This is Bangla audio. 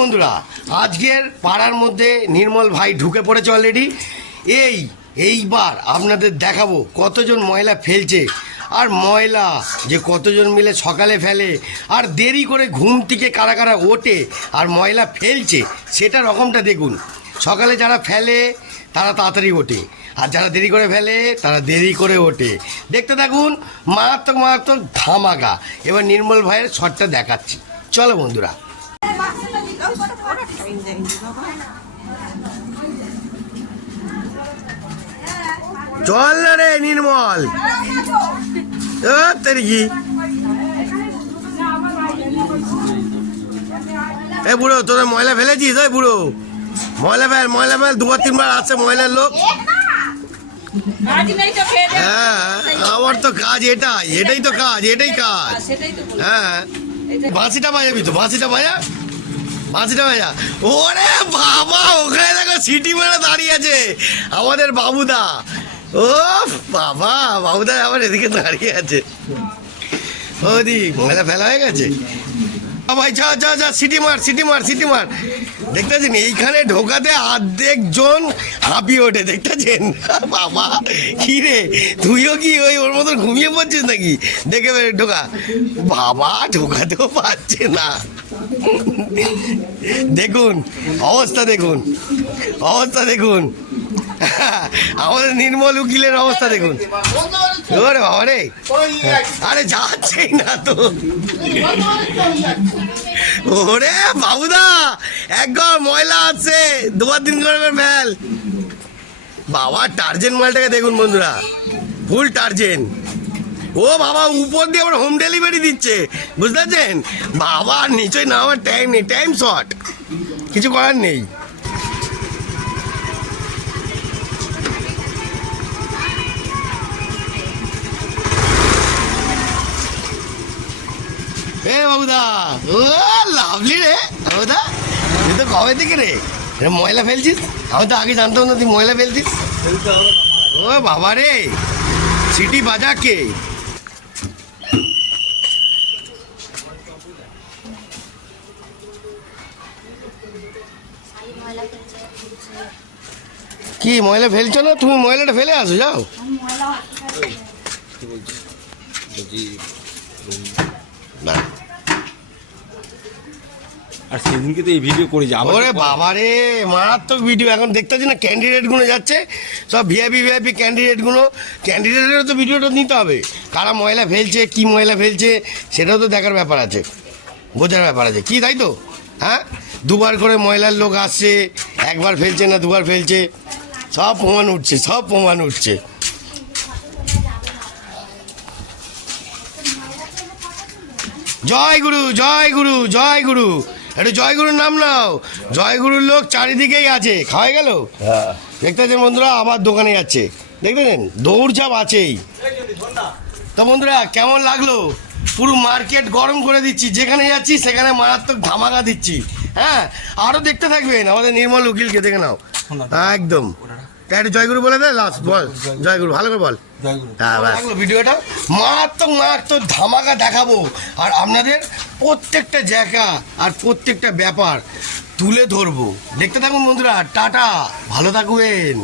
বন্ধুরা, আজকের পাড়ার মধ্যে নির্মল ভাই ঢুকে পড়েছে অলরেডি এই, এইবার আপনাদের দেখাবো কতজন ময়লা ফেলছে। আর ময়লা যে কতজন মিলে সকালে ফেলে, আর দেরি করে ঘুম থেকে কারা কারা ওঠে, আর ময়লা ফেলছে সেটা রকমটা দেখুন। সকালে যারা ফেলে, তারা তাড়াতাড়ি ওঠে। আর যারা দেরি করে ফেলে, তারা দেরি করে ওঠে। দেখতে থাকুন, মারাত্মক মারাত্মক ধামাকা। এবার নির্মল ভাইয়ের শটটা দেখাচ্ছি। চলো বন্ধুরা। চল না রে নির্মল। তেরি এ, বুড়ো, তোরা ময়লা ফেলেছিস? ওই বুড়ো। ময়লা ফেল ময়লা ফেল, দুবার, তিনবার আছে ময়লার লোক। হ্যাঁ আমার তো কাজ এটাই এটাই তো কাজ, এটাই কাজ। বলছি। হ্যাঁ। বাঁশিটা বাজাবি তো, বাঁশিটা বাজা। বাঁশিটা বাজা ওরে বাবা, ওখানে দেখো সিটি মেরে দাঁড়িয়ে আছে। আমাদের বাবুদা। ও বাবা, বাবুদা আবার এদিকে দাঁড়িয়ে আছে। ওদি ময়লা ফেলা হয়ে গেছে। ভাই, যা যা যা, সিটি মার সিটি মার সিটি মার। দেখতেছেন, এইখানে ঢোকাতে অর্ধেক জন হাঁপিয়ে ওঠে, দেখতেছেন? বাবা, কি রে? তুইও কি ওই ওর মতন ঘুমিয়ে পড়ছিস নাকি? দেখে ঢোকা। বাবা, ঢোকাতেও পারছে না। দেখুন, অবস্থা দেখুন অবস্থা দেখুন। আমাদের নির্মল উকিলের অবস্থা দেখুন। ওরে বাবা রে। আরে যাচ্ছেই না তো। ওরে বাবুদা একদম ময়লা আছে, দুবার দিন করে ফেল। বাবা, টার্জেন মালটাকে দেখুন বন্ধুরা। ফুল টার্জেন। ও বাবা, উপর দিয়ে আবার হোম ডেলিভারি দিচ্ছে। বুঝতে পারছেন বাবা নিচে না আমার টাইম নেই টাইম শর্ট কিছু করার নেই। এ বাবুদা, ও লাভলি রে, বাবুদা। তুই তো কবে থেকে রে? ময়লা ফেলছিস? আমি তো আগে জানতাম না তুই ময়লা ফেলছিস ও বাবা রে, সিটি বাজা কে ময়লা ফেলছো না? তুমি ময়লাটা ফেলে আসো যাও। না আর সেদিনকে তো এই ভিডিও করে যাব ওরে বাবা রে মারাত্মক ভিডিও এখন দেখতেছি না ক্যান্ডিডেটগুলো যাচ্ছে। সব ভিআইপি ভিআইপি ক্যান্ডিডেটগুলো ক্যান্ডিডেটেরও তো ভিডিওটা নিতে হবে। কারা ময়লা ফেলছে কি ময়লা ফেলছে সেটাও তো দেখার ব্যাপার আছে। বোঝার ব্যাপার আছে। কি তাই তো? হ্যাঁ? দুবার করে ময়লার লোক আসছে একবার ফেলছে না দুবার ফেলছে। সব প্রমাণ উঠছে সব প্রমাণ উঠছে। জয় গুরু জয় গুরু জয় গুরু। একটু জয় গুরুর নাম নাও। জয় গুরুর লোক চারিদিকেই আছে। খাওয়া গেল? দেখতেছেন বন্ধুরা আবার দোকানে যাচ্ছে। দেখতেছেন দৌড়ঝাপ আছেই। তো বন্ধুরা কেমন লাগল? পুরো মার্কেট গরম করে দিচ্ছি। যেখানে যাচ্ছি সেখানে মারাত্মক ধামাকা দিচ্ছি। হ্যাঁ? আরও দেখতে থাকবেন। আমাদের নির্মল উকিলকে দেখে নাও। একদম। একটু জয়গুরু বলে দে লাস্ট বল। জয়গুরু ভালো করে বল। হ্যাঁ। ভিডিওটা? মারাত্মক মারাত্মক ধামাকা দেখাবো। আর আপনাদের প্রত্যেকটা জায়গা আর প্রত্যেকটা ব্যাপার তুলে ধরবো। দেখতে থাকুন বন্ধুরা। টাটা। ভালো থাকবেন।